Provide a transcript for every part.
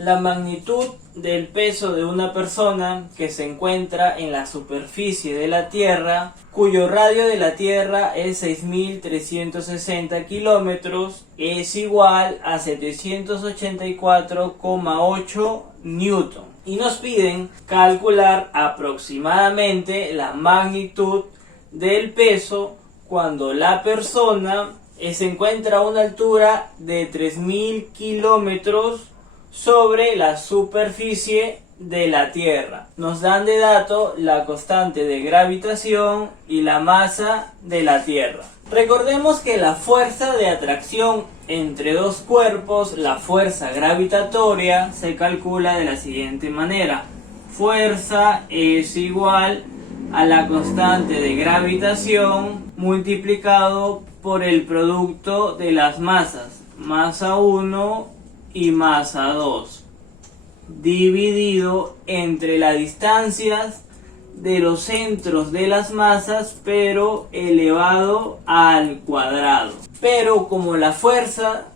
La magnitud del peso de una persona que se encuentra en la superficie de la Tierra, cuyo radio de la Tierra es 6.360 kilómetros, es igual a 784,8 newton. Y nos piden calcular aproximadamente la magnitud del peso cuando la persona se encuentra a una altura de 3.000 kilómetros sobre la superficie de la Tierra. Nos dan de dato la constante de gravitación y la masa de la Tierra. Recordemos que la fuerza de atracción entre dos cuerpos, la fuerza gravitatoria, se calcula de la siguiente manera. Fuerza es igual a la constante de gravitación multiplicado por el producto de las masas, masa 1 y masa 2, dividido entre las distancias de los centros de las masas, pero elevado al cuadrado. Pero como la fuerza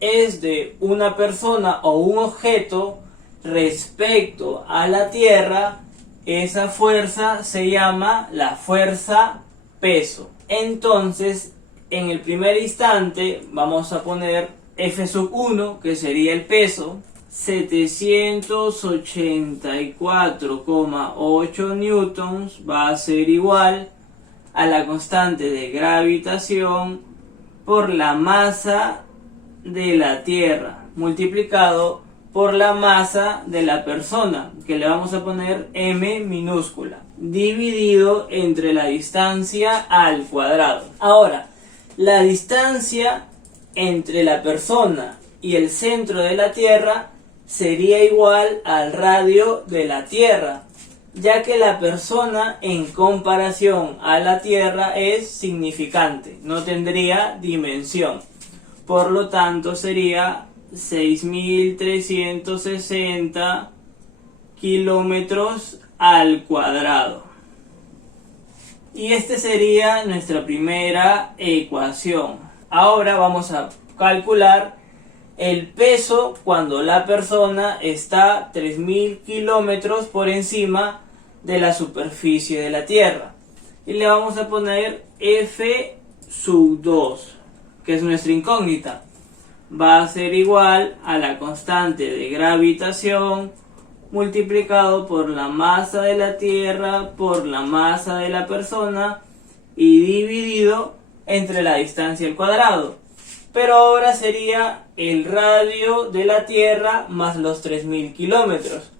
es de una persona o un objeto respecto a la Tierra, esa fuerza se llama la fuerza peso. Entonces, en el primer instante vamos a poner F1, que sería el peso, 784,8 newtons, va a ser igual a la constante de gravitación por la masa de la Tierra multiplicado por la masa de la persona, que le vamos a poner m minúscula, dividido entre la distancia al cuadrado. Ahora, la distancia entre la persona y el centro de la Tierra sería igual al radio de la Tierra, ya que la persona en comparación a la Tierra es significante, no tendría dimensión. Por lo tanto sería 6.360 kilómetros al cuadrado. Y esta sería nuestra primera ecuación. Ahora vamos a calcular el peso cuando la persona está 3.000 kilómetros por encima de la superficie de la Tierra. Y le vamos a poner F2, que es nuestra incógnita. Va a ser igual a la constante de gravitación multiplicado por la masa de la Tierra por la masa de la persona y dividido entre la distancia al cuadrado. Pero ahora sería el radio de la Tierra más los 3.000 kilómetros.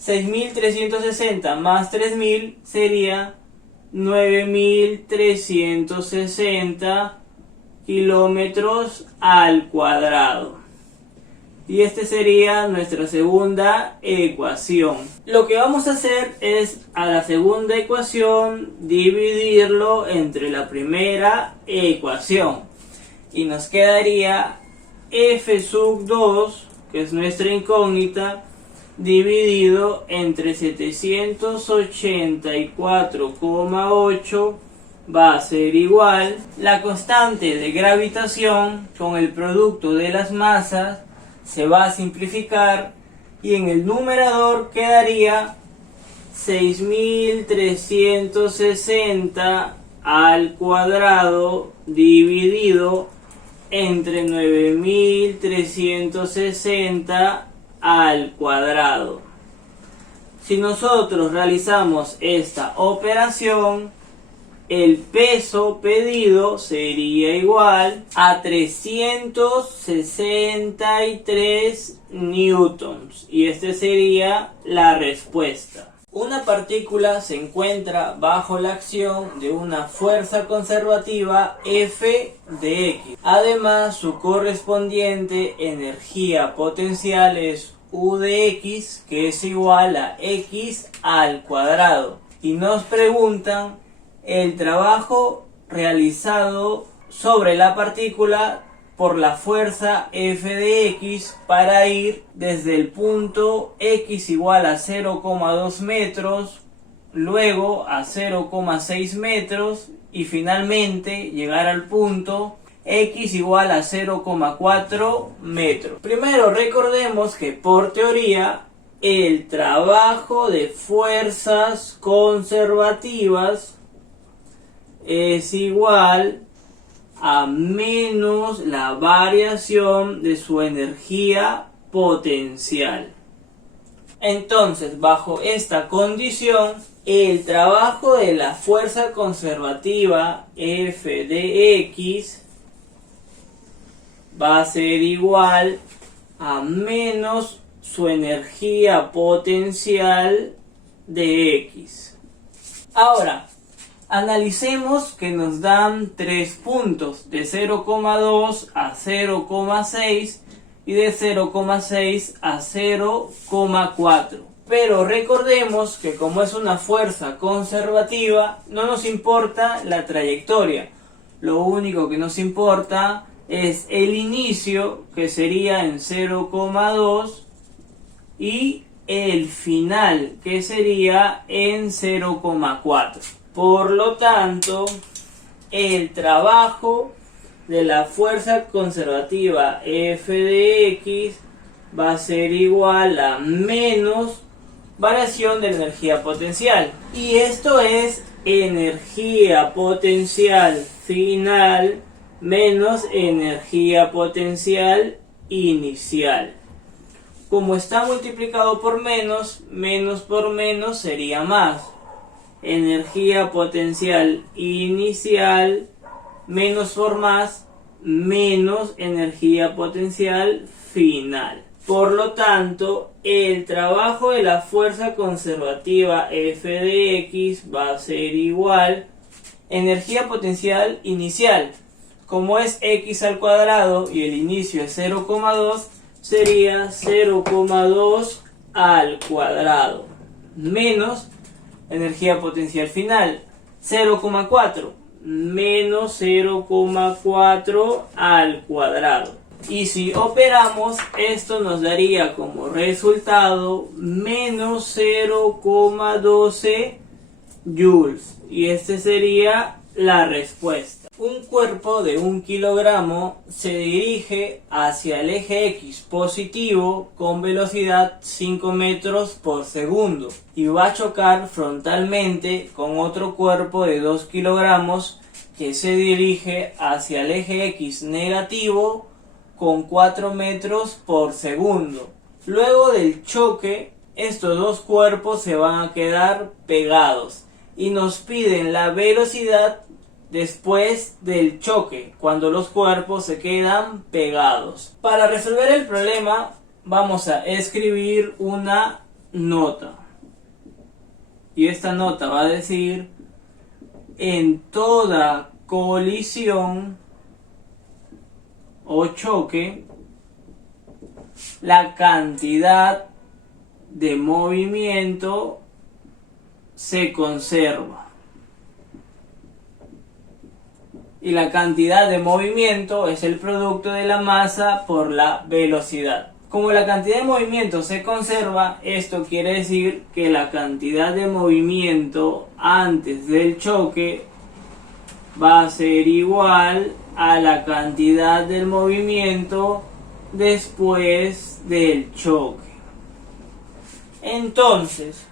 6.360 más 3.000 sería 9.360 kilómetros al cuadrado. Y esta sería nuestra segunda ecuación. Lo que vamos a hacer es a la segunda ecuación dividirlo entre la primera ecuación. Y nos quedaría F2, que es nuestra incógnita, dividido entre 784,8 va a ser igual la constante de gravitación con el producto de las masas. Se va a simplificar y en el numerador quedaría 6.360 al cuadrado dividido entre 9.360 al cuadrado. Si nosotros realizamos esta operación, el peso pedido sería igual a 363 newtons y esta sería la respuesta. Una partícula se encuentra bajo la acción de una fuerza conservativa F de X. Además, su correspondiente energía potencial es U de X, que es igual a X al cuadrado. Y nos preguntan el trabajo realizado sobre la partícula por la fuerza F de X para ir desde el punto X igual a 0,2 metros, luego a 0,6 metros y finalmente llegar al punto x igual a 0,4 metros. Primero recordemos que por teoría el trabajo de fuerzas conservativas es igual a menos la variación de su energía potencial. Entonces, bajo esta condición, el trabajo de la fuerza conservativa F de X va a ser igual a menos su energía potencial de X. Ahora, analicemos que nos dan 3 puntos de 0,2 a 0,6 y de 0,6 a 0,4. Pero recordemos que como es una fuerza conservativa, no nos importa la trayectoria. Lo único que nos importa es el inicio, que sería en 0,2, y el final, que sería en 0,4. Por lo tanto, el trabajo de la fuerza conservativa F de X va a ser igual a menos variación de la energía potencial. Y esto es energía potencial final menos energía potencial inicial. Como está multiplicado por menos, menos por menos sería más. Energía potencial inicial menos por más, menos energía potencial final. Por lo tanto, el trabajo de la fuerza conservativa F de X va a ser igual energía potencial inicial. Como es X al cuadrado y el inicio es 0,2, sería 0,2 al cuadrado menos energía potencial final 0,4 menos 0,4 al cuadrado. Y si operamos, esto nos daría como resultado menos 0,12 joules. Y este sería la respuesta. Un cuerpo de 1 kilogramo se dirige hacia el eje X positivo con velocidad 5 metros por segundo y va a chocar frontalmente con otro cuerpo de 2 kilogramos que se dirige hacia el eje X negativo con 4 metros por segundo. Luego del choque, estos dos cuerpos se van a quedar pegados y nos piden la velocidad después del choque, cuando los cuerpos se quedan pegados. Para resolver el problema, vamos a escribir una nota. Y esta nota va a decir: en toda colisión o choque, la cantidad de movimiento se conserva. Y la cantidad de movimiento es el producto de la masa por la velocidad. Como la cantidad de movimiento se conserva, esto quiere decir que la cantidad de movimiento antes del choque va a ser igual a la cantidad del movimiento después del choque. Entonces,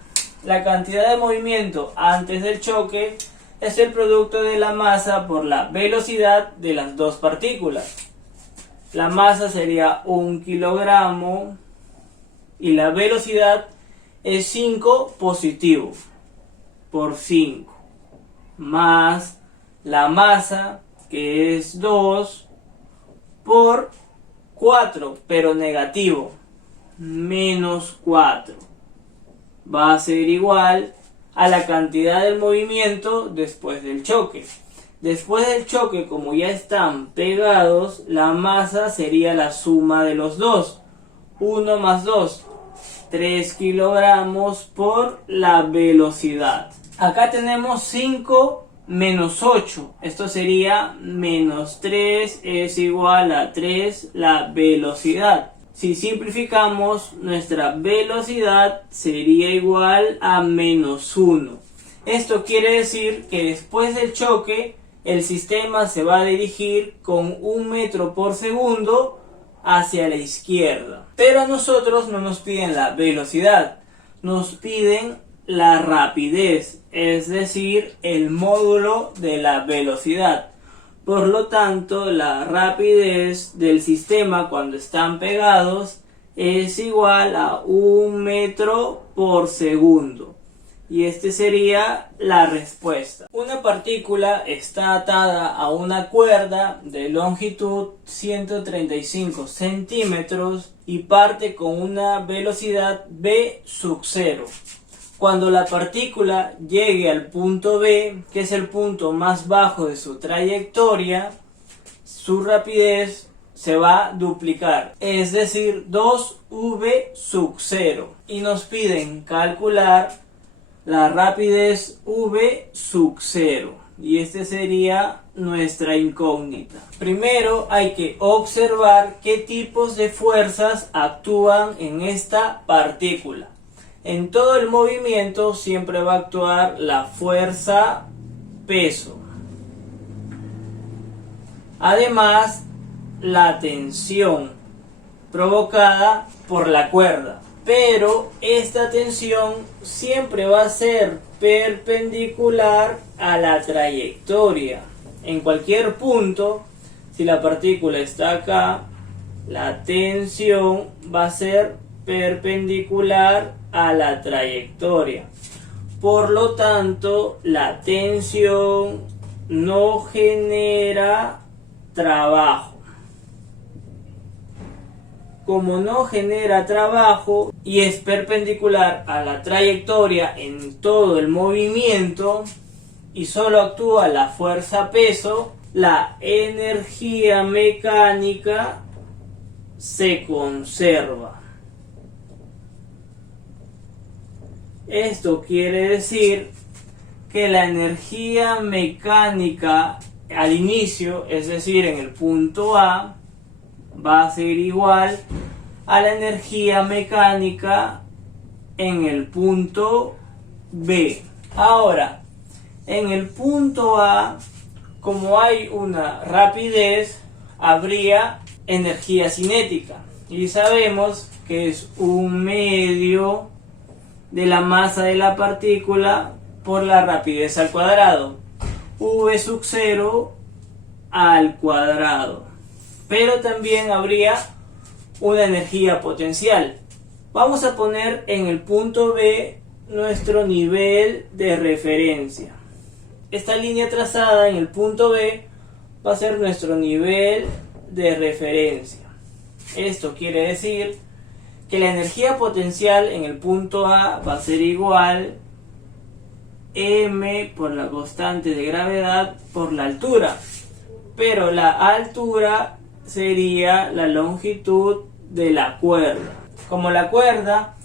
la cantidad de movimiento antes del choque es el producto de la masa por la velocidad de las dos partículas. La masa sería 1 kilogramo y la velocidad es 5 positivo por 5 más la masa, que es 2 por 4, pero negativo, menos 4. Va a ser igual a la cantidad del movimiento después del choque. Después del choque, como ya están pegados, la masa sería la suma de los dos. 1 más 2, 3 kilogramos por la velocidad. Acá tenemos 5 menos 8. Esto sería menos 3 es igual a 3 la velocidad. Si simplificamos, nuestra velocidad sería igual a menos 1. Esto quiere decir que después del choque el sistema se va a dirigir con 1 metro por segundo hacia la izquierda. Pero a nosotros no nos piden la velocidad, nos piden la rapidez, es decir, el módulo de la velocidad. Por lo tanto, la rapidez del sistema cuando están pegados es igual a 1 metro por segundo. Y este sería la respuesta. Una partícula está atada a una cuerda de longitud 135 centímetros y parte con una velocidad v sub 0. Cuando la partícula llegue al punto B, que es el punto más bajo de su trayectoria, su rapidez se va a duplicar, es decir, 2v sub 0. Y nos piden calcular la rapidez v sub 0. Y este sería nuestra incógnita. Primero hay que observar qué tipos de fuerzas actúan en esta partícula. En todo el movimiento siempre va a actuar la fuerza peso. Además, la tensión provocada por la cuerda. Pero esta tensión siempre va a ser perpendicular a la trayectoria. En cualquier punto, si la partícula está acá, la tensión va a ser perpendicular a la trayectoria. Por lo tanto, la tensión no genera trabajo. Como no genera trabajo y es perpendicular a la trayectoria en todo el movimiento y solo actúa la fuerza peso, la energía mecánica se conserva. Esto quiere decir que la energía mecánica al inicio, es decir, en el punto A, va a ser igual a la energía mecánica en el punto B. Ahora, en el punto A, como hay una rapidez, habría energía cinética. Y sabemos que es 1/2 de la masa de la partícula por la rapidez al cuadrado. V sub 0 al cuadrado. Pero también habría una energía potencial. Vamos a poner en el punto B nuestro nivel de referencia. Esta línea trazada en el punto B va a ser nuestro nivel de referencia. Esto quiere decir que la energía potencial en el punto A va a ser igual m por la constante de gravedad por la altura. Pero la altura sería la longitud de la cuerda. Como la cuerda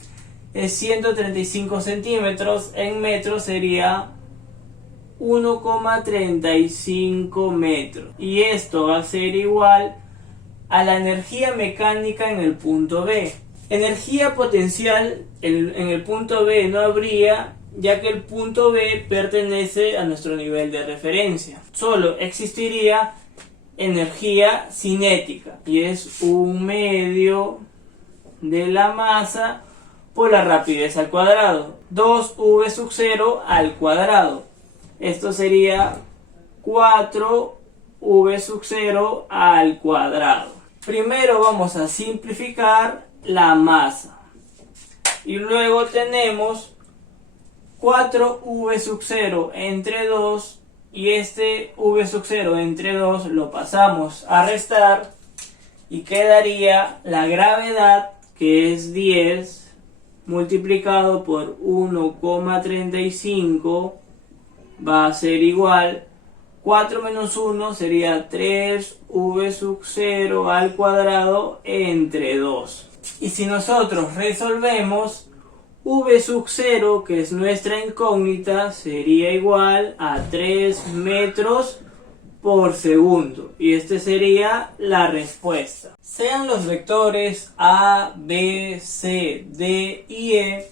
es 135 centímetros, en metros sería 1,35 metros. Y esto va a ser igual a la energía mecánica en el punto B. Energía potencial en el punto B no habría, ya que el punto B pertenece a nuestro nivel de referencia. Solo existiría energía cinética y es 1/2 de la masa por la rapidez al cuadrado, 2v sub 0 al cuadrado. Esto sería 4v sub 0 al cuadrado. Primero vamos a simplificar la masa y luego tenemos 4v sub 0 entre 2 y este v sub 0 entre 2 lo pasamos a restar y quedaría la gravedad, que es 10 multiplicado por 1,35 va a ser igual 4 menos 1 sería 3v sub 0 al cuadrado entre 2. Y si nosotros resolvemos, v sub 0, que es nuestra incógnita, sería igual a 3 metros por segundo. Y este sería la respuesta. Sean los vectores A, B, C, D y E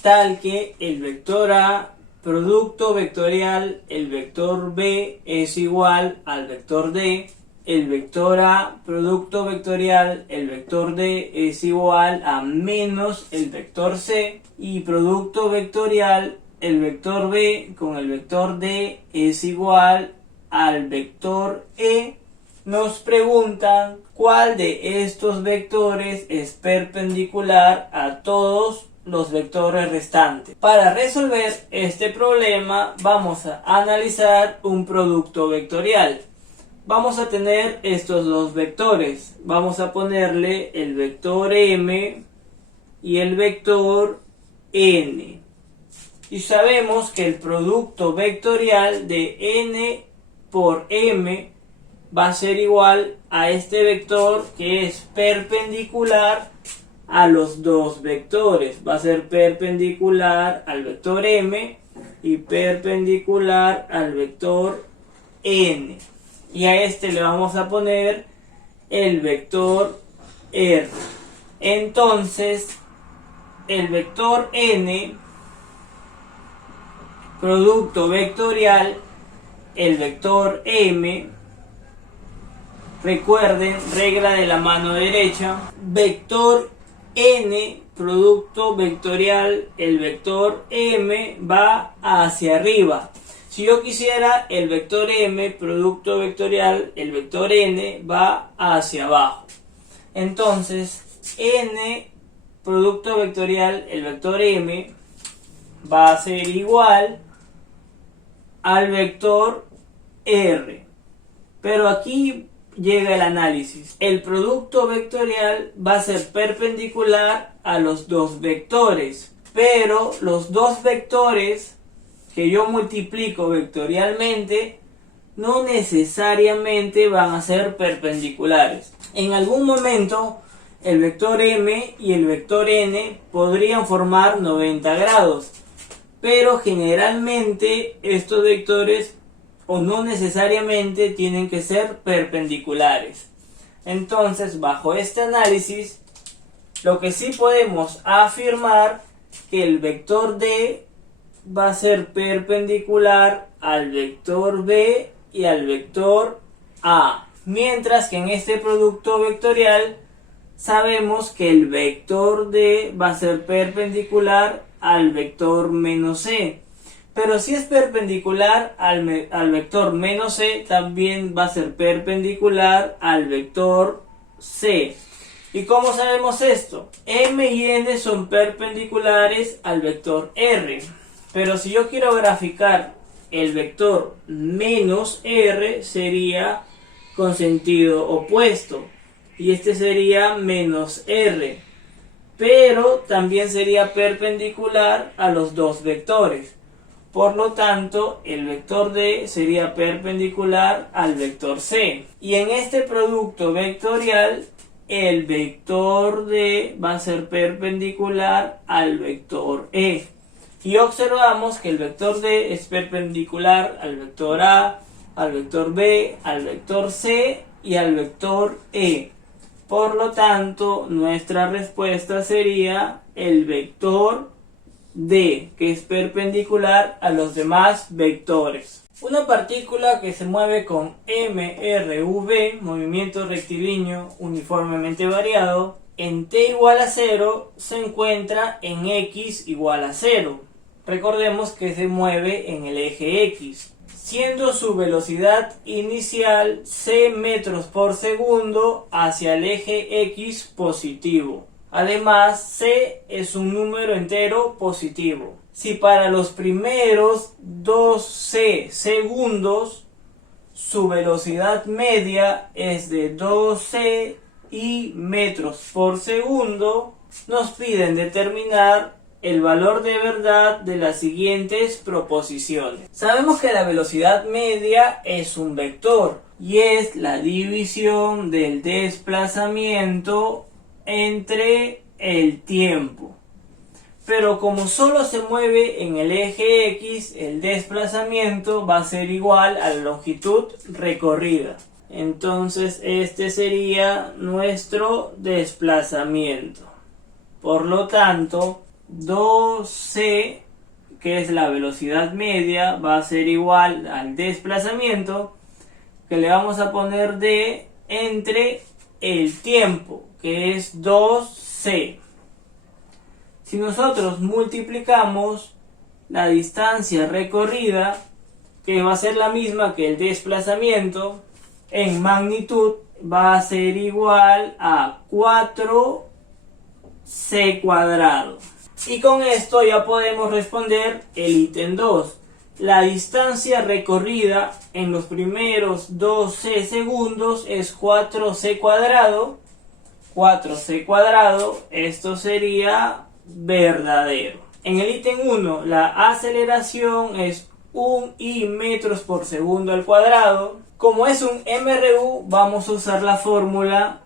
tal que el vector A producto vectorial, el vector B es igual al vector D. El vector A, producto vectorial, el vector D es igual a menos el vector C. Y producto vectorial, el vector B con el vector D es igual al vector E. Nos preguntan cuál de estos vectores es perpendicular a todos los vectores restantes. Para resolver este problema vamos a analizar un producto vectorial. Vamos a tener estos dos vectores. Vamos a ponerle el vector M y el vector N. Y sabemos que el producto vectorial de N por M va a ser igual a este vector que es perpendicular a los dos vectores. Va a ser perpendicular al vector M y perpendicular al vector N. Y a este le vamos a poner el vector R. Entonces, el vector N, producto vectorial, el vector M, recuerden, regla de la mano derecha, vector N, producto vectorial, el vector M va hacia arriba. Si yo quisiera el vector M, producto vectorial, el vector N va hacia abajo. Entonces, N, producto vectorial, el vector M, va a ser igual al vector R. Pero aquí llega el análisis. El producto vectorial va a ser perpendicular a los dos vectores. Pero los dos vectores que yo multiplico vectorialmente no necesariamente van a ser perpendiculares. En algún momento el vector M y el vector N podrían formar 90 grados, pero generalmente estos vectores o no necesariamente tienen que ser perpendiculares. Entonces, bajo este análisis, lo que sí podemos afirmar que el vector D va a ser perpendicular al vector B y al vector A. Mientras que en este producto vectorial sabemos que el vector D va a ser perpendicular al vector menos C. Pero si es perpendicular al vector menos C, también va a ser perpendicular al vector C. ¿Y cómo sabemos esto? M y N son perpendiculares al vector R. Pero si yo quiero graficar el vector menos R, sería con sentido opuesto. Y este sería menos R. Pero también sería perpendicular a los dos vectores. Por lo tanto, el vector D sería perpendicular al vector C. Y en este producto vectorial, el vector D va a ser perpendicular al vector E. Y observamos que el vector D es perpendicular al vector A, al vector B, al vector C y al vector E. Por lo tanto, nuestra respuesta sería el vector D, que es perpendicular a los demás vectores. Una partícula que se mueve con MRV, movimiento rectilíneo uniformemente variado, en t igual a 0 se encuentra en x igual a 0. Recordemos que se mueve en el eje X, siendo su velocidad inicial c metros por segundo hacia el eje X positivo. Además, c es un número entero positivo. Si para los primeros 2c segundos su velocidad media es de 2c y metros por segundo, nos piden determinar el valor de verdad de las siguientes proposiciones. Sabemos que la velocidad media es un vector y es la división del desplazamiento entre el tiempo. Pero como solo se mueve en el eje X, el desplazamiento va a ser igual a la longitud recorrida. Entonces este sería nuestro desplazamiento. Por lo tanto, 2c, que es la velocidad media, va a ser igual al desplazamiento, que le vamos a poner D entre el tiempo, que es 2C. Si nosotros multiplicamos la distancia recorrida, que va a ser la misma que el desplazamiento, en magnitud va a ser igual a 4C cuadrado. Y con esto ya podemos responder el ítem 2. La distancia recorrida en los primeros 12 segundos es 4C cuadrado. 4C cuadrado, esto sería verdadero. En el ítem 1, la aceleración es 1 i metros por segundo al cuadrado. Como es un MRU, vamos a usar la fórmula.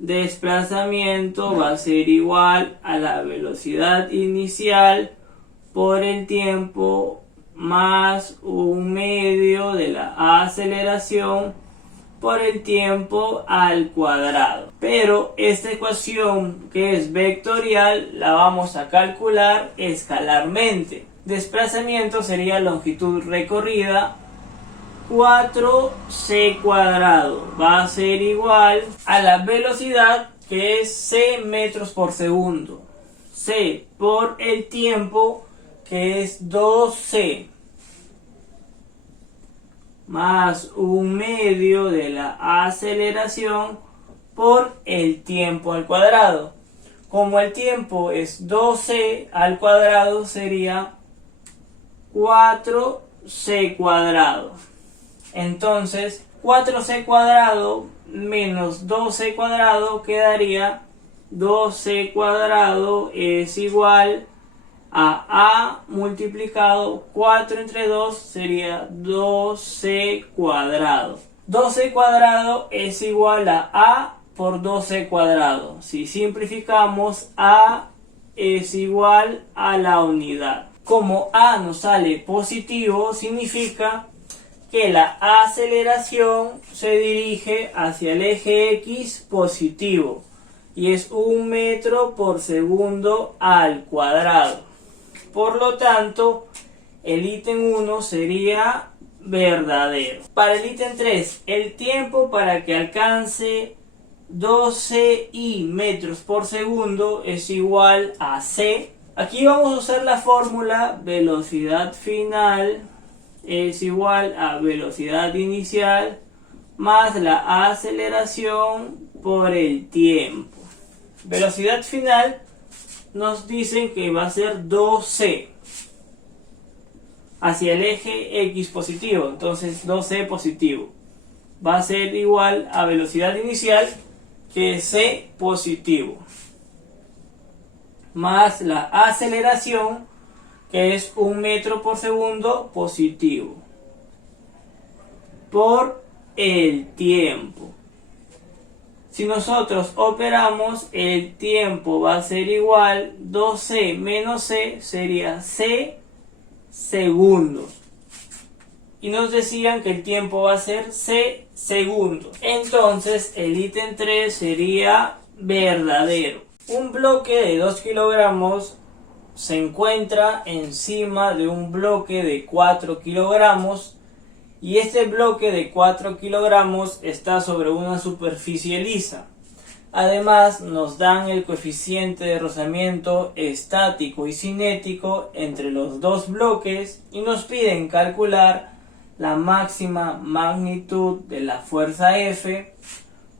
Desplazamiento va a ser igual a la velocidad inicial por el tiempo más 1/2 de la aceleración por el tiempo al cuadrado. Pero esta ecuación, que es vectorial, la vamos a calcular escalarmente. Desplazamiento sería longitud recorrida, 4C cuadrado va a ser igual a la velocidad, que es C metros por segundo. C por el tiempo, que es 2C, más 1/2 de la aceleración por el tiempo al cuadrado. Como el tiempo es 2C al cuadrado, sería 4C cuadrado. Entonces 4C cuadrado menos 2C cuadrado quedaría 2C cuadrado es igual a multiplicado 4 entre 2 sería 2C cuadrado. 2C cuadrado es igual a por 2C cuadrado. Si simplificamos, A es igual a la unidad. Como A nos sale positivo, significa que la aceleración se dirige hacia el eje X positivo y es 1 metro por segundo al cuadrado. Por lo tanto, el ítem 1 sería verdadero. Para el ítem 3, el tiempo para que alcance 12 i metros por segundo es igual a C. Aquí vamos a usar la fórmula velocidad final es igual a velocidad inicial más la aceleración por el tiempo. Velocidad final nos dicen que va a ser 2C hacia el eje X positivo, entonces 2C positivo va a ser igual a velocidad inicial, que es C positivo, más la aceleración, que es 1 metro por segundo positivo, por el tiempo. Si nosotros operamos, el tiempo va a ser igual 2C menos C sería C segundos. Y nos decían que el tiempo va a ser C segundos. Entonces el ítem 3 sería verdadero. Un bloque de 2 kilogramos se encuentra encima de un bloque de 4 kilogramos y este bloque de 4 kilogramos está sobre una superficie lisa. Además nos dan el coeficiente de rozamiento estático y cinético entre los dos bloques y nos piden calcular la máxima magnitud de la fuerza F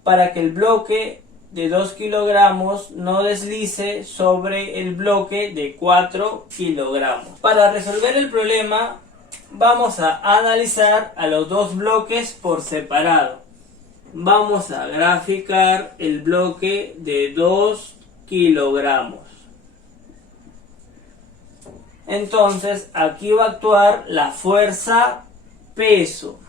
para que el bloque de 2 kilogramos no deslice sobre el bloque de 4 kilogramos. Para resolver el problema vamos a analizar a los dos bloques por separado. Vamos a graficar el bloque de 2 kilogramos. Entonces aquí va a actuar la fuerza peso,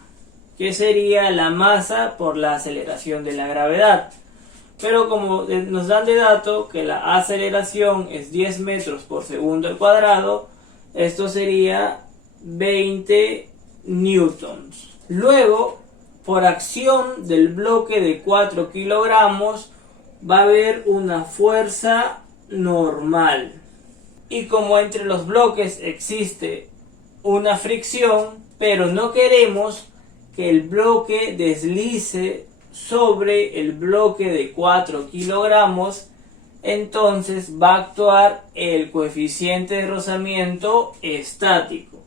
que sería la masa por la aceleración de la gravedad. Pero como nos dan de dato que la aceleración es 10 metros por segundo al cuadrado, esto sería 20 newtons. Luego, por acción del bloque de 4 kilogramos, va a haber una fuerza normal. Y como entre los bloques existe una fricción, pero no queremos que el bloque deslice sobre el bloque de 4 kilogramos, entonces va a actuar el coeficiente de rozamiento estático.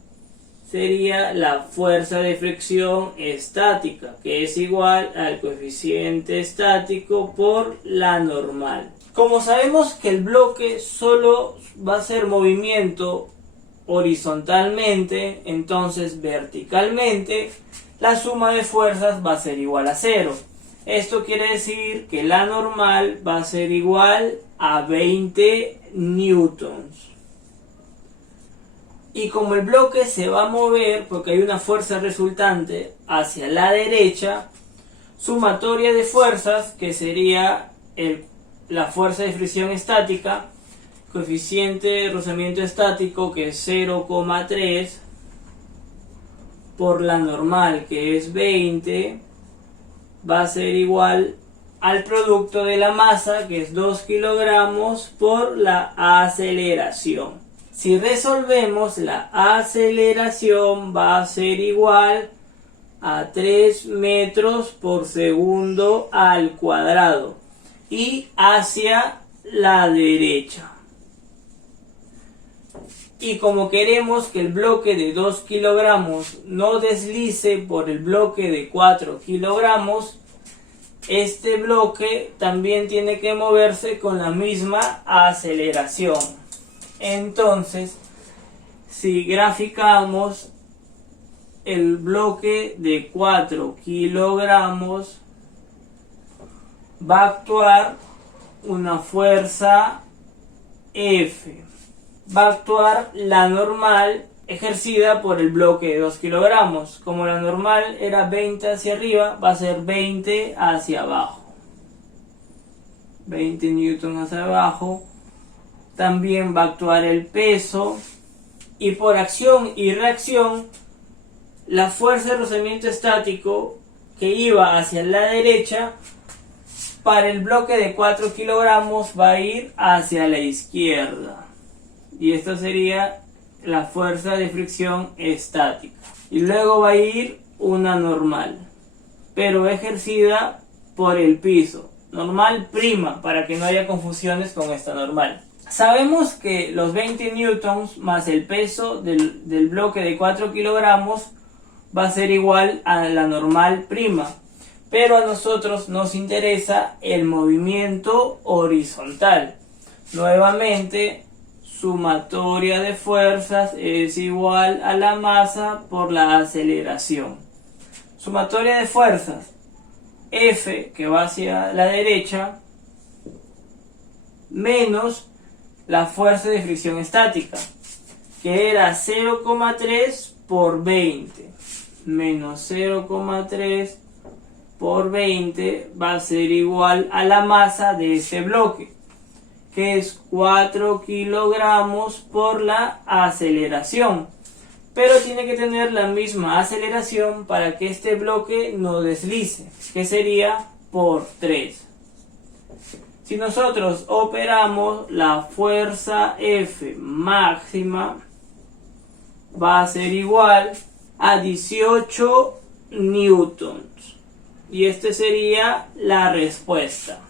Sería la fuerza de fricción estática, que es igual al coeficiente estático por la normal. Como sabemos que el bloque solo va a hacer movimiento horizontalmente, entonces verticalmente, la suma de fuerzas va a ser igual a 0. Esto quiere decir que la normal va a ser igual a 20 newtons. Y como el bloque se va a mover porque hay una fuerza resultante hacia la derecha, sumatoria de fuerzas, que sería la fuerza de fricción estática, coeficiente de rozamiento estático, que es 0,3, por la normal, que es 20, va a ser igual al producto de la masa, que es 2 kilogramos, por la aceleración. Si resolvemos, la aceleración va a ser igual a 3 metros por segundo al cuadrado y hacia la derecha. Y como queremos que el bloque de 2 kilogramos no deslice por el bloque de 4 kilogramos, este bloque también tiene que moverse con la misma aceleración. Entonces, si graficamos, el bloque de 4 kilogramos va a actuar una fuerza F. Va a actuar la normal ejercida por el bloque de 2 kilogramos. Como la normal era 20 hacia arriba, va a ser 20 hacia abajo. 20 newton hacia abajo. También va a actuar el peso. Y por acción y reacción, la fuerza de rozamiento estático que iba hacia la derecha, para el bloque de 4 kilogramos va a ir hacia la izquierda. Y esto sería la fuerza de fricción estática. Y luego va a ir una normal, pero ejercida por el piso. Normal prima, para que no haya confusiones con esta normal. Sabemos que los 20 newtons más el peso del bloque de 4 kilogramos va a ser igual a la normal prima. Pero a nosotros nos interesa el movimiento horizontal. Nuevamente, sumatoria de fuerzas es igual a la masa por la aceleración. Sumatoria de fuerzas, F, que va hacia la derecha, menos la fuerza de fricción estática, que era 0,3 por 20, menos 0,3 por 20 va a ser igual a la masa de este bloque, que es 4 kilogramos por la aceleración. Pero tiene que tener la misma aceleración para que este bloque no deslice, que sería por 3. Si nosotros operamos, la fuerza F máxima va a ser igual a 18 newtons. Y esta sería la respuesta.